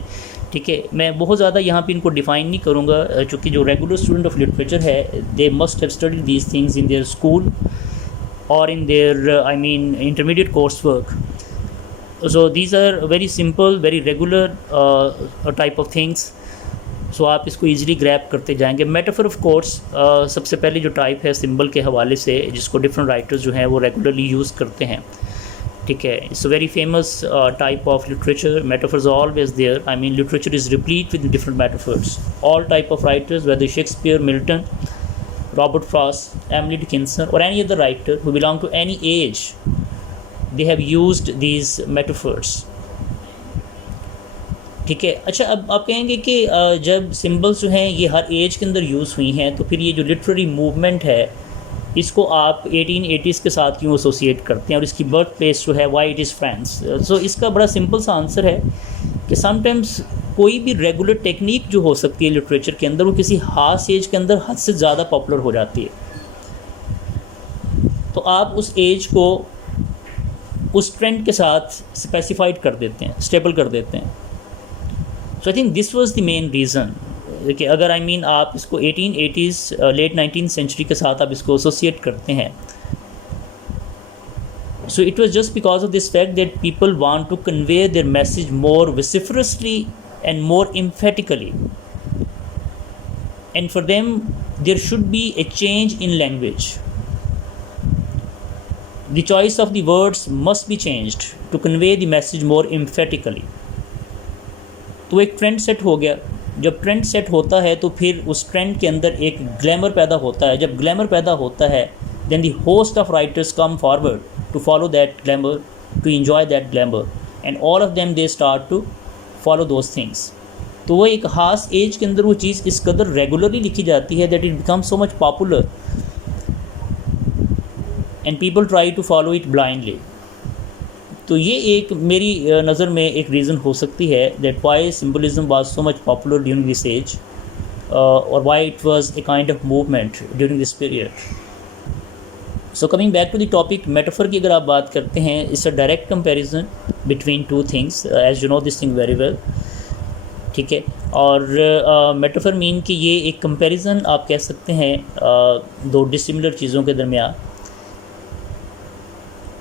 ठीक है, मैं बहुत ज़्यादा यहाँ पे इनको डिफ़ाइन नहीं करूँगा चूँकि जो रेगुलर स्टूडेंट ऑफ लिटरेचर है they must have studied these things in their school और in their intermediate course work. So these are very simple, very regular type of things. So आप इसको easily grab करते जाएंगे. Metaphor of course सबसे पहले जो टाइप है सिंबल के हवाले से जिसको डिफरेंट राइटर्स जो हैं वो रेगुलरली यूज़ करते हैं. ठीक है, it's a very famous type of literature. Metaphors are always there. I mean literature is replete with different metaphors. All type of writers whether Shakespeare, Milton, Robert Frost, Emily Dickinson or any other writer who belong to any age, they have used these metaphors ठीक है। अच्छा, अब आप कहेंगे कि जब सिंबल्स जो हैं ये हर एज के अंदर यूज़ हुई हैं, तो फिर ये जो लिटरेरी मूवमेंट है इसको आप 1880s के साथ क्यों एसोसिएट करते हैं, और इसकी बर्थ प्लेस जो है वाई इट इज़ फ्रांस? सो इसका बड़ा सिंपल सा आंसर है कि समटाइम्स कोई भी रेगुलर टेक्निक जो हो सकती है लिटरेचर के अंदर, वो किसी खास एज के अंदर हद से ज़्यादा पॉपुलर हो जाती है, तो आप उस एज को उस ट्रेंड के साथ स्पेसिफाइड कर देते हैं, स्टेबल कर देते हैं। So I think this was the main reason कि अगर आप इसको 1880s लेट 19th सेंचुरी के साथ आप इसको एसोसिएट करते हैं, so it was just because of this fact that people want to convey their message more vociferously and more emphatically, and for them there should be a change in language. The choice of the words must be changed to convey the message more emphatically. तो एक trend set हो गया। जब trend set होता है तो फिर उस ट्रेंड के अंदर एक ग्लैमर पैदा होता है। जब ग्लैमर पैदा होता है, then the host of writers come forward to follow that glamour, to enjoy that glamour, and all of them they start to follow those things. तो वो एक खास एज के अंदर वो चीज़ इस कदर रेगुलरली लिखी जाती है that it becomes so much popular and people try to follow it blindly. तो ये एक मेरी नज़र में एक रीज़न हो सकती है that why symbolism was so much popular during this age, or why it was a kind of movement during this period. So coming back to the topic, metaphor की अगर आप बात करते हैं, it's a direct comparison between two things, as you know this thing very well, ठीक है। और metaphor mean कि ये एक कंपैरिजन आप कह सकते हैं दो डिसिमिलर चीज़ों के दरमियान,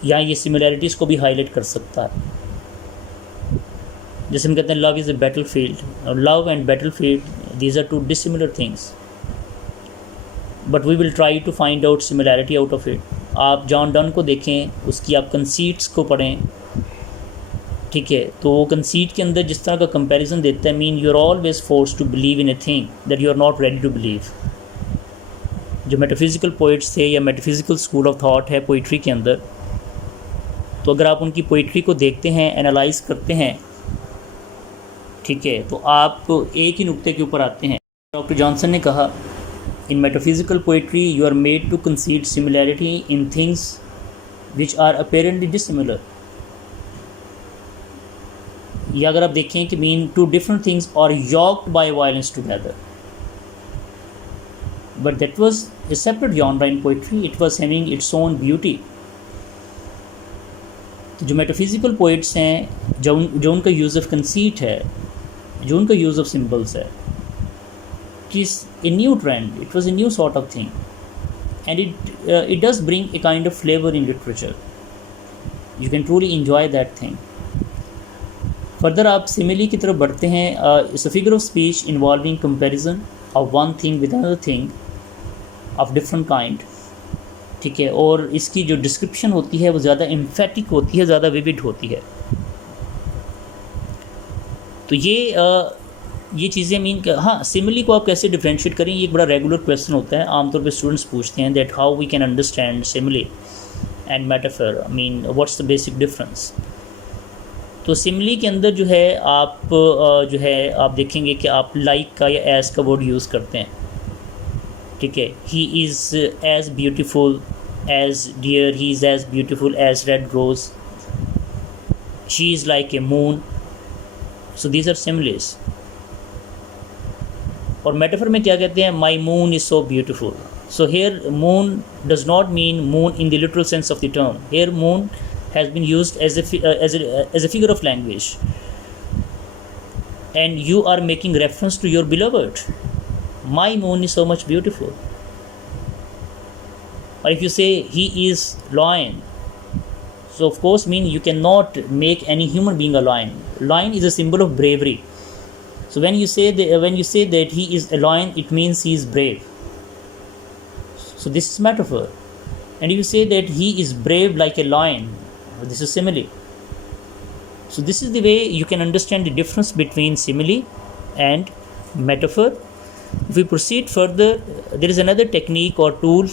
या ये सिमिलैरिटीज़ को भी हाईलाइट कर सकता है। जैसे हम कहते हैं love is a battlefield, और love and battlefield these are two dissimilar things, but we will try to find out similarity out of it. आप जॉन डन को देखें, उसकी आप कंसीट्स को पढ़ें, ठीक है, तो वो कंसीट के अंदर जिस तरह का कंपैरिजन देता है, mean you are always force to believe in a thing that you are not ready to believe. जो मेटाफिज़िकल पोइट्स थे या मेटाफिज़िकल स्कूल ऑफ थॉट है पोइट्री के अंदर, तो अगर आप उनकी पोइट्री को देखते हैं, एनालाइज करते हैं, ठीक है, तो आप एक ही नुक्ते के ऊपर आते हैं। डॉक्टर जॉनसन ने कहा, in metaphysical poetry you are made to concede similarity in things which are apparently dissimilar. या अगर आप देखें कि mean two different things are yoked by violence together, but that was a separate genre in poetry, it was having its own beauty. जो metaphysical poets हैं, जो उनका use of conceit है, जो उनका यूज़ ऑफ सिम्बल्स है, it is a new trend, it was a new sort of thing, and it does bring a kind of flavour in literature. You can truly enjoy that thing. Further आप सिमिली की तरफ बढ़ते हैं। It's a figure of speech involving comparison of one thing with another thing of different kind, ठीक है, और इसकी जो डिस्क्रिप्शन होती है वो ज़्यादा एम्फेटिक होती है, ज़्यादा विविड होती है। तो ये चीज़ें मीन हाँ, सिमिली को आप कैसे डिफ्रेंशिएट करें, ये एक बड़ा रेगुलर क्वेश्चन होता है। आमतौर पे स्टूडेंट्स पूछते हैं that how we can understand simile and metaphor, mean what's the basic difference. तो सिमिली के अंदर जो है आप देखेंगे कि आप लाइक का या एज का वर्ड यूज़ करते हैं, ठीक है। He is as beautiful as deer, he is as beautiful as red rose, she is like a moon. So these are similes. और मेटाफर में क्या कहते हैं, my moon is so beautiful. So here moon does not mean moon in the literal sense of the term. Here moon has been used as a figure of language, and you are making reference to your beloved. My moon is so much beautiful. Or if you say he is lion, so of course you cannot make any human being a lion. Lion is a symbol of bravery. So when you say that he is a lion, it means he is brave. So this is metaphor. And if you say that he is brave like a lion, this is simile. So this is the way you can understand the difference between simile and metaphor. If we proceed further, there is another technique or tool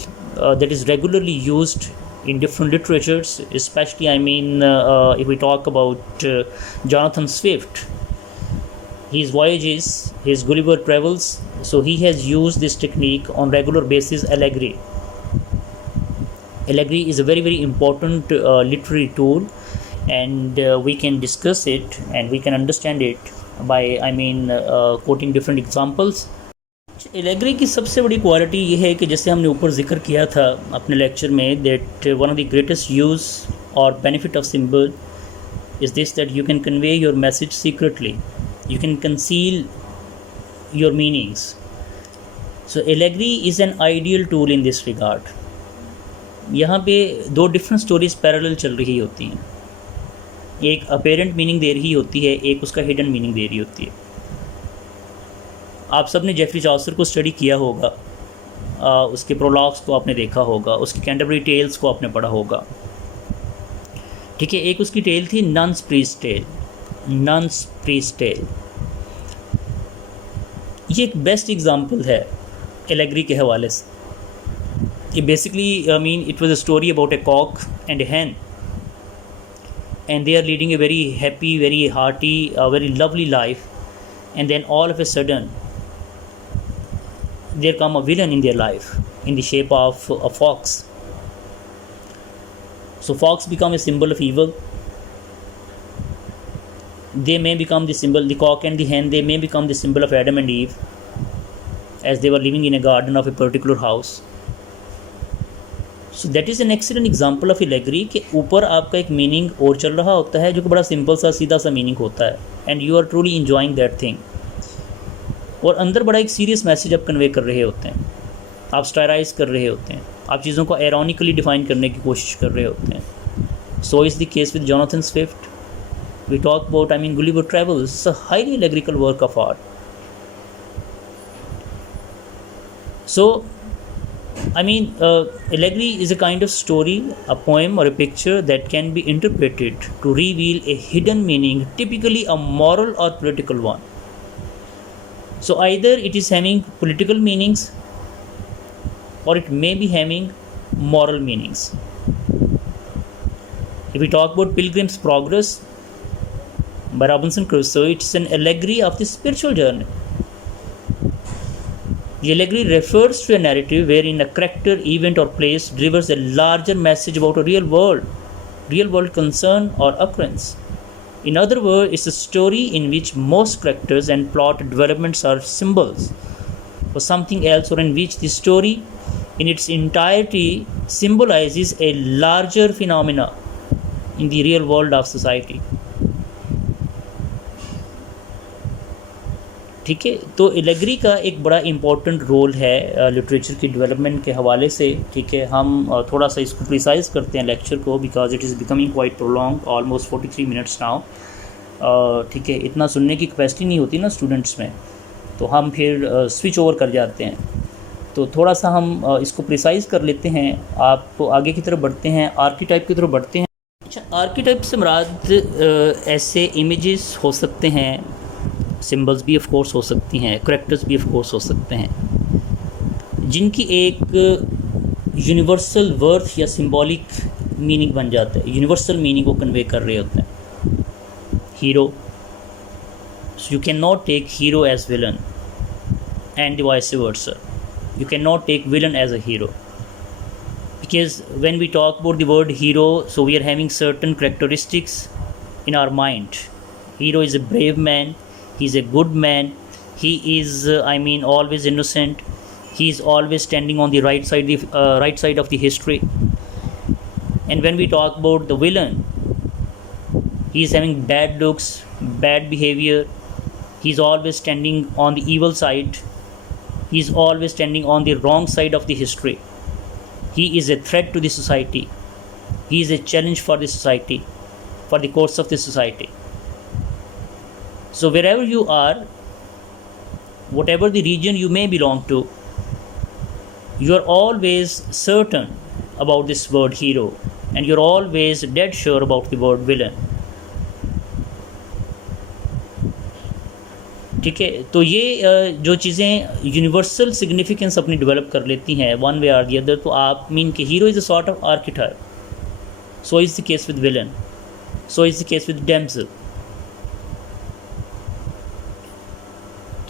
that is regularly used in different literatures, especially if we talk about Jonathan Swift. his voyages, his Gulliver travels. So he has used this technique on regular basis. Allegory. Allegory is a very very important literary tool, and we can discuss it and we can understand it by quoting different examples. Allegory की सबसे बड़ी क्वालिटी ये है कि जैसे हमने ऊपर जिक्र किया था अपने लेक्चर में that one of the greatest use और benefit of symbol is this, that you can convey your message secretly, you can conceal your meanings. So allegory is an ideal tool in this regard. यहाँ पे दो different stories parallel चल रही होती हैं, एक apparent meaning दे रही होती है, एक उसका हिडन मीनिंग दे रही होती है. आप सब ने जेफरी चॉसर को स्टडी किया होगा, उसके प्रोलॉग्स को आपने देखा होगा, उसकी कैंटरबरी टेल्स को आपने पढ़ा होगा. ठीक है, एक उसकी टेल थी nun's priest tale. Nun's priest tale ये एक बेस्ट एग्जांपल है एलेगरी के हवाले से. ये basically it was a story about A cock and A hen, and they are leading a very happy, very hearty, very lovely life, and then all of a sudden there come a villain in their life in the shape of a fox. So fox become a symbol of evil. They may become the symbol, the cock and the hen, they may become the symbol of Adam and Eve as they were living in a garden of a particular house. So that is an excellent example of allegory कि ऊपर आपका एक मीनिंग और चल रहा होता है जो कि बड़ा सिंपल सा सीधा सा मीनिंग होता है, and you are truly enjoying that thing, और अंदर बड़ा एक सीरियस मैसेज आप कन्वे कर रहे होते हैं, आप स्टायराइज कर रहे होते हैं, आप चीज़ों को एरोनिकली डिफाइन करने की कोशिश कर रहे होते हैं. So is the case with Jonathan Swift. We talk about Gulliver travels. It's a highly allegorical work of art. So allegory is a kind of story, a poem or a picture that can be interpreted to reveal a hidden meaning, typically a moral or political one. So either it is having political meanings or it may be having moral meanings. If we talk about Pilgrim's Progress by Robinson Crusoe, it's an allegory of the spiritual journey. The allegory refers to a narrative wherein a character, event or place delivers a larger message about a real world concern or occurrence. In other words, it's a story in which most characters and plot developments are symbols for something else, or in which the story in its entirety symbolizes a larger phenomena in the real world of society. ठीक है, तो एलेगरी का एक बड़ा important role है लिटरेचर की डेवलपमेंट के हवाले से. ठीक है, हम थोड़ा सा इसको प्रिसाइज करते हैं लेक्चर को, because it is becoming quite prolong, almost 43 minutes now. ठीक है, इतना सुनने की कैपेसिटी नहीं होती ना स्टूडेंट्स में, तो हम फिर स्विच ओवर कर जाते हैं. तो थोड़ा सा हम इसको प्रिसाइज कर लेते हैं. आप आगे की तरफ बढ़ते हैं, आर्कीटाइप की तरफ बढ़ते हैं. अच्छा, आर्कीटाइप से मुराद ऐसे इमेजेस हो सकते हैं, सिंबल्स भी ऑफ कोर्स हो सकती हैं, करैक्टर्स भी ऑफ कोर्स हो सकते हैं, जिनकी एक यूनिवर्सल वर्थ या सिंबॉलिक मीनिंग बन जाता है, यूनिवर्सल मीनिंग को कन्वे कर रहे होते हैं. Hero, so you can not take hero as villain and vice versa. You can not take villain as a hero, because when we talk about the word hero, so we are having certain characteristics in our mind. Hero is a brave man, he is a good man, he is always innocent, he is always standing on the right side of the history. And when we talk about the villain, he is having bad looks, bad behavior, he is always standing on the evil side, he is always standing on the wrong side of the history. He is a threat to the society, he is a challenge for the society, for the course of the society. So wherever you are, whatever the region you may belong to, you are always certain about this word hero, and you're always dead sure about the word villain. ठीक है, तो ये जो चीज़ें universal significance अपनी डेवलप कर लेती हैं one way or the other, तो आप मीन कि hero is a sort of archetype. So is the case with villain, so is the case with damsel.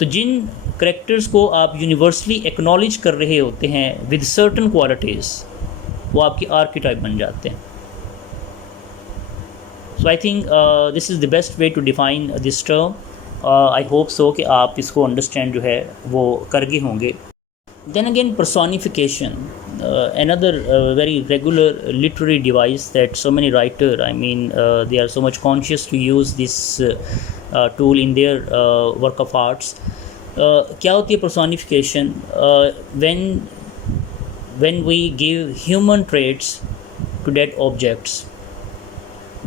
तो जिन करेक्टर्स को आप यूनिवर्सली एक्नॉलेज कर रहे होते हैं विद सर्टन क्वालिटीज़, वो आपकी आर्किटाइप बन जाते हैं. So I think this is the best way to define this term. I hope so कि आप इसको अंडरस्टैंड जो है वो कर गए होंगे. Then again, personification, another very regular literary device that so many writers, I mean, they are so much conscious to use this tool in their work of arts. क्या होती है personification? When we give human traits to dead objects,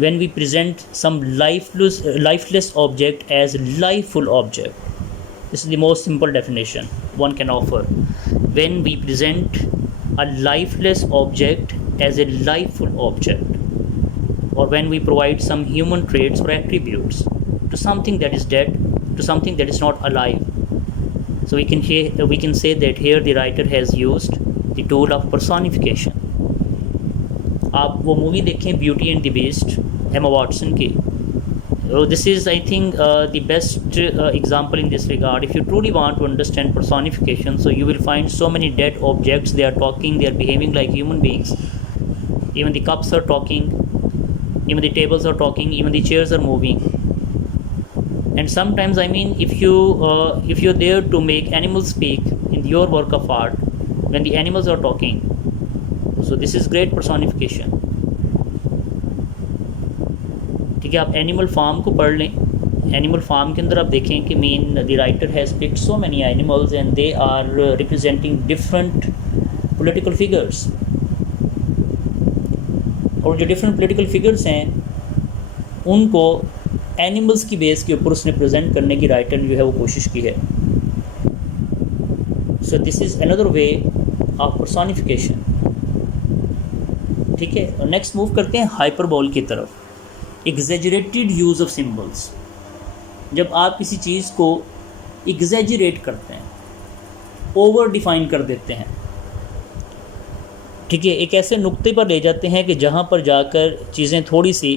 when we present some lifeless object as lifeful object. This is the most simple definition one can offer. When we present a lifeless object as a lifeful object, or when we provide some human traits or attributes to something that is dead, to something that is not alive. So we can say that here the writer has used the tool of personification. आप वो मूवी देखें beauty and the beast, एमा वाटसन की. This is, I think, the best example in this regard. If you truly want to understand personification, so you will find so many dead objects. They are talking, they are behaving like human beings. Even the cups are talking, even the tables are talking, even the chairs are moving. And sometimes, I mean, if you're there to make animals speak in your work of art, when the animals are talking, so this is great personification. ठीक है, आप animal farm को पढ़ लें. Animal farm के अंदर आप देखें कि mean the writer has picked so many animals and they are representing different political figures. और जो डिफरेंट पॉलिटिकल फिगर्स हैं उनको एनिमल्स की बेस के ऊपर उसने प्रेजेंट करने की राइटर ने जो है वो कोशिश की है. So this is another way of personification. ठीक है, और नेक्स्ट मूव करते हैं हाइपरबोल की तरफ. Exaggerated use of symbols. जब आप किसी चीज़ को एग्जेजरेट करते हैं, ओवर डिफाइन कर देते हैं, ठीक है, एक ऐसे नुक्ते पर ले जाते हैं कि जहाँ पर जाकर चीज़ें थोड़ी सी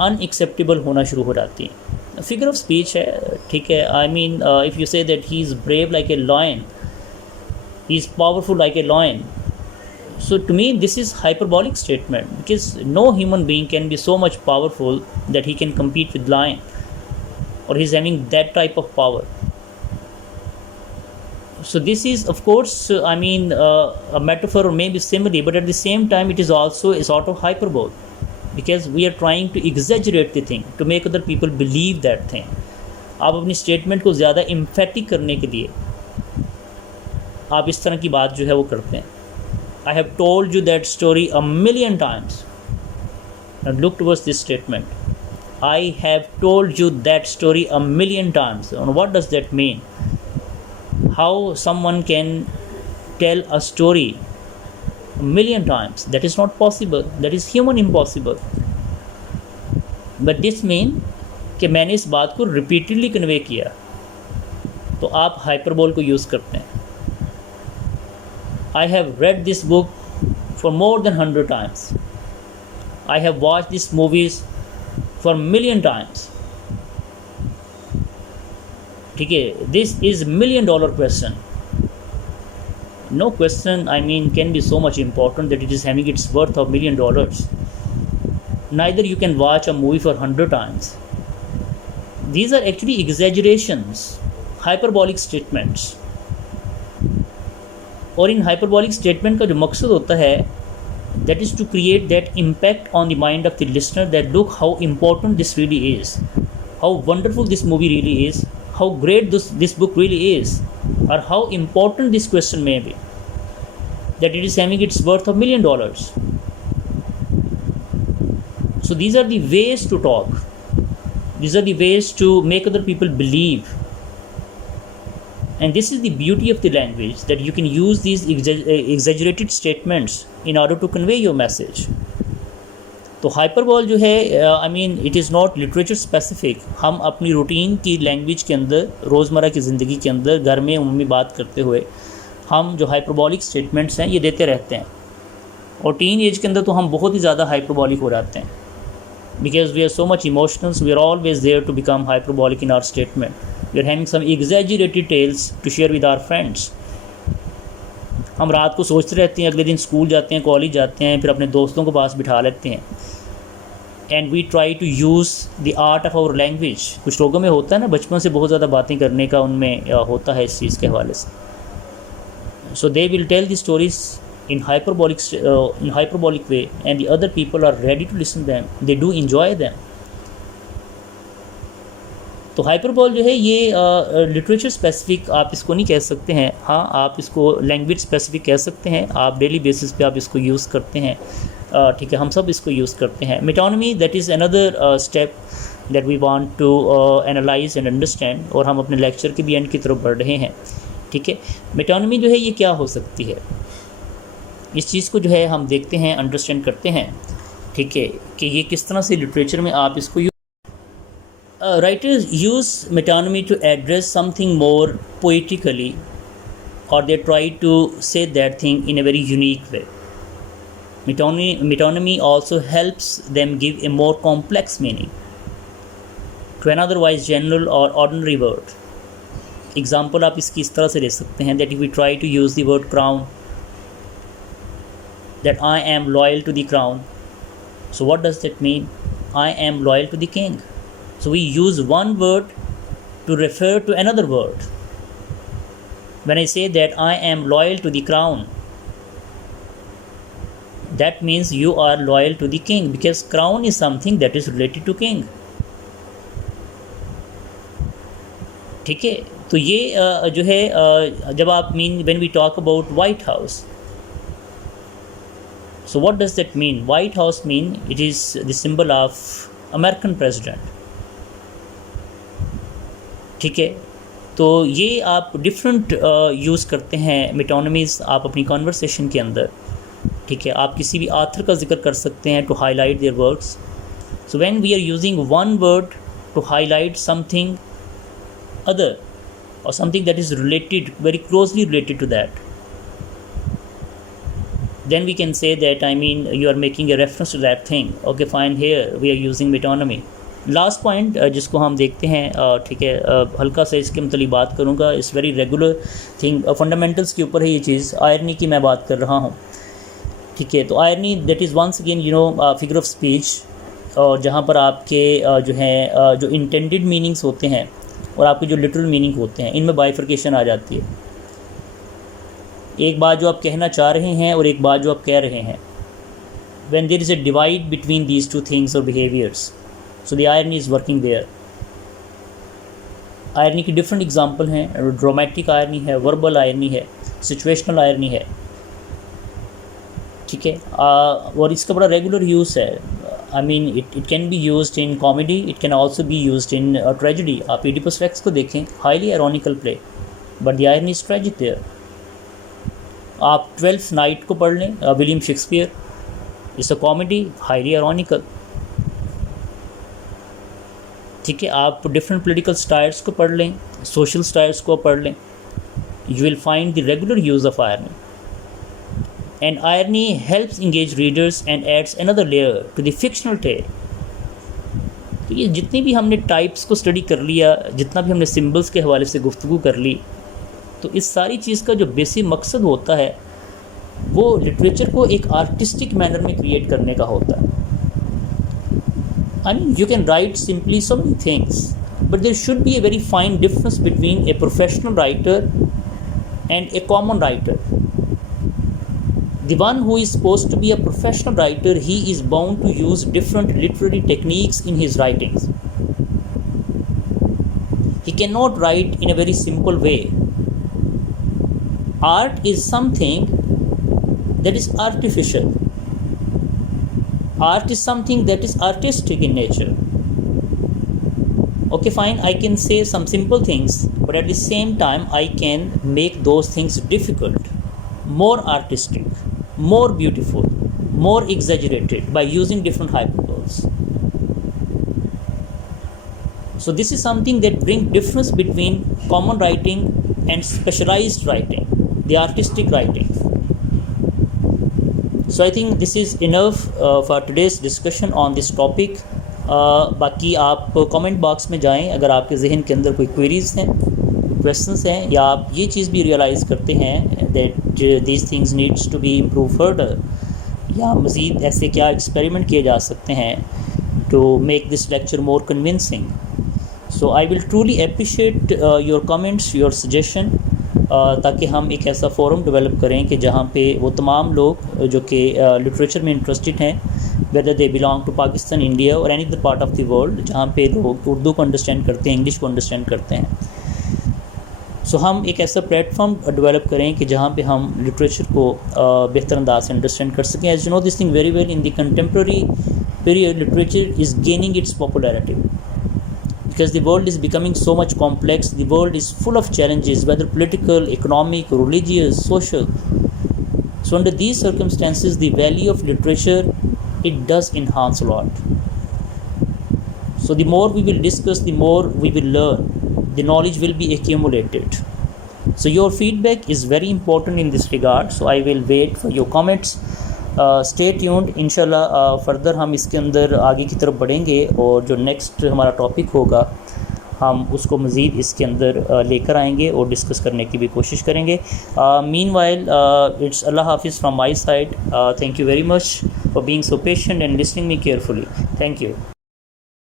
अनएक्सेप्टेबल होना शुरू हो जाती हैं. फिगर ऑफ स्पीच है, ठीक है. I mean if you say that he is brave like a lion, he is powerful like a lion. So to me this is hyperbolic statement, because no human being can be so much powerful that he can compete with lion, or he's having that type of power. So this is of course I mean a metaphor or maybe simile, but at the same time it is also a sort of hyperbole, because we are trying to exaggerate the thing to make other people believe that thing. आप अपनी स्टेटमेंट को ज़्यादा एम्फेटिक करने के लिए आप इस तरह की बात जो है वो करते हैं. I have told you that story a million times. Now look towards this statement. I have told you that story a million times. And what does that mean? How someone can tell a story a million times? That is not possible. That is human impossible. But this mean कि मैंने इस बात को repeatedly convey किया, तो आप hyperbole को use करते हैं. I have read this book for more than 100 times. I have watched these movies for a million times. ठीक है, this is $1 million question. No question, I mean, can be so much important that it is having its worth of $1 million. Neither you can watch a movie for 100 times. These are actually exaggerations, hyperbolic statements. और इन hyperbolic statement का जो मकसद होता है, that is to create that impact on the mind of the listener, that look how important this really is, how wonderful this movie really is, how great this book really is, और how important this question may be, that it is having its worth of $1 million. So these are the ways to talk. These are the ways to make other people believe. And this is the beauty of the language, that you can use these exaggerated statements in order to convey your message. तो हाइपरबॉल जो है, I mean it is not literature specific. हम अपनी रूटीन की लैंग्वेज के अंदर, रोज़मर्रा की ज़िंदगी के अंदर, घर में उम्मी बात करते हुए हम जो हाइपरबॉलिक स्टेटमेंट्स हैं ये देते रहते हैं. और टीन एज के अंदर तो हम बहुत ही ज़्यादा हाइपरबॉलिक हो जाते हैं, because we are so much emotional. We are always there to become hyperbolic in our statement. We are having some exaggerated tales to share with our friends. हम रात को सोचते रहते हैं, अगले दिन स्कूल जाते हैं, कॉलेज जाते हैं, फिर अपने दोस्तों को पास बिठा लेते हैं, and we try to use the art of our language. कुछ लोगों में होता है ना, बचपन से बहुत ज़्यादा बातें करने का उनमें होता है इस चीज़ के हवाले से। So they will tell the stories in hyperbolic way, and the other people are ready to listen them, they do enjoy them। तो हाइपरबोल जो है ये लिटरेचर स्पेसिफिक आप इसको नहीं कह सकते हैं, हाँ आप इसको लैंग्वेज स्पेसिफिक कह सकते हैं, आप डेली बेसिस पे आप इसको यूज़ करते हैं, ठीक है, हम सब इसको यूज़ करते हैं। Metonymy, that is another step that we want to analyse and understand, और हम अपने लेक्चर के भी एंड की तरफ बढ़ रहे हैं, ठीक है। मेटोनमी जो है ये क्या हो सकती है, इस चीज़ को जो है हम देखते हैं, अंडरस्टैंड करते हैं, ठीक है, कि ये किस तरह से लिटरेचर में आप इसको writers use metonymy to address something more poetically, और they try to say that thing in a very unique way. Metonymy also helps them give a more complex meaning to an otherwise general or ordinary word। Example आप इसकी इस तरह से ले सकते हैं, that if we try to use the word crown, that I am loyal to the crown, so what does that mean? I am loyal to the king। So we use one word to refer to another word। When I say that I am loyal to the crown, that means you are loyal to the king, because crown is something that is related to king, ठीक है। तो ये जो है जब आप mean when we talk about White House, so what does that mean? White House mean it is the symbol of American president, ठीक है। तो ये आप डिफरेंट यूज़ करते हैं मेटोनमीज़ आप अपनी कॉन्वर्सेशन के अंदर, ठीक है। आप किसी भी आथर का जिक्र कर सकते हैं to highlight their words. So when we are using one word to highlight something other, or something that is related, very closely related to that, then we can say that, I mean, you are making a reference to that thing, okay fine, here we are using metonymy। Last point जिसको हम देखते हैं, ठीक है, हल्का सा इसके मतलब बात करूँगा, इस वेरी रेगुलर थिंग, फंडामेंटल्स के ऊपर है ये चीज़, आयरनी की मैं बात कर रहा हूँ, ठीक है। तो irony that is once again you know figure of speech, और जहाँ पर आपके जो हैं जो इंटेंडेड मीनिंग्स होते हैं और आपके जो लिटरल मीनिंग होते हैं, इनमें बाइफर्केशन आ जाती है। एक बात जो आप कहना चाह रहे हैं और एक बात जो आप कह रहे हैं, when there is a divide between these two things or behaviors, so the irony is working there। Irony की डिफरेंट एग्जांपल हैं, ड्रामेटिक आयरनी है, वर्बल आयरनी है, सिचुएशनल आयरनी है, ठीक है। और इसका बड़ा रेगुलर यूज़ है। I mean it can be used in comedy, it can also be used in tragedy. आप एडिपस रेक्स को देखें, highly ironical play, but the irony is tragic there. आप 12th नाइट को पढ़ लें, William Shakespeare, it's a comedy, highly ironical, ठीक है। आप डिफरेंट पॉलिटिकल स्टाइल्स को पढ़ लें, सोशल स्टाइल्स को पढ़ लें, you will find the regular use of irony. And irony helps engage readers and adds another layer to the fictional tale। तो ये जितनी भी हमने टाइप्स को स्टडी कर लिया, जितना भी हमने सिम्बल्स के हवाले से गुफ्तगू कर ली, तो इस सारी चीज़ का जो बेसिक मकसद होता है वो लिटरेचर को एक आर्टिस्टिक मैनर में क्रिएट करने का होता है। I mean you can write simply so many things, but there should be a very fine difference between a professional writer and a common writer. The one who is supposed to be a professional writer, he is bound to use different literary techniques in his writings। He cannot write in a very simple way। Art is something that is artificial। Art is something that is artistic in nature। Okay fine, I can say some simple things, but at the same time I can make those things difficult, more artistic, more beautiful, more exaggerated by using different hyperboles। So this is something that brings difference between common writing and specialized writing, the artistic writing। So I think this is enough for today's discussion on this topic, बाकी आप comment box में जाएं अगर आपके जहन के अंदर कोई क्वेरीज़ हैं, क्वेश्चंस हैं, या आप ये चीज़ भी रियलाइज़ करते हैं that these things needs to be improve further, या मज़ीद ऐसे क्या एक्सपेरिमेंट किए जा सकते हैं to make this lecture more convincing. So I will truly appreciate your comments, your suggestion, ताकि हम एक ऐसा फोरम डेवलप करें कि जहाँ पे वो तमाम लोग जो कि लिटरेचर में इंटरेस्टेड हैं, whether they belong to Pakistan, India और any other part of the world, जहाँ पे लोग उर्दू को अंडरस्टैंड करते हैं, इंग्लिश को अंडरस्टैंड करते हैं. सो हम एक ऐसा प्लेटफॉर्म डेवलप करें कि जहाँ पे हम लिटरेचर को बेहतर अंदाज से अंडरस्टैंड कर सकें. As you know this thing very well, in the contemporary period literature is gaining its popularity because the world is becoming so much complex. The world is full of challenges, whether political, economic, religious, social. So under these circumstances, the value of literature, it does enhance a lot. So the more we will discuss, the more we will learn, the knowledge will be accumulated. So your feedback is very important in this regard. So I will wait for your comments. Stay tuned. इंशाल्लाह फर्दर हम इसके अंदर आगे की तरफ बढ़ेंगे और जो नेक्स्ट हमारा टॉपिक होगा हम उसको मज़ीद इसके अंदर लेकर आएंगे और डिस्कस करने की भी कोशिश करेंगे. मीनवाइल इट्स अल्लाह हाफिज़ from my side. Thank you very much for being so patient and listening me carefully. Thank you.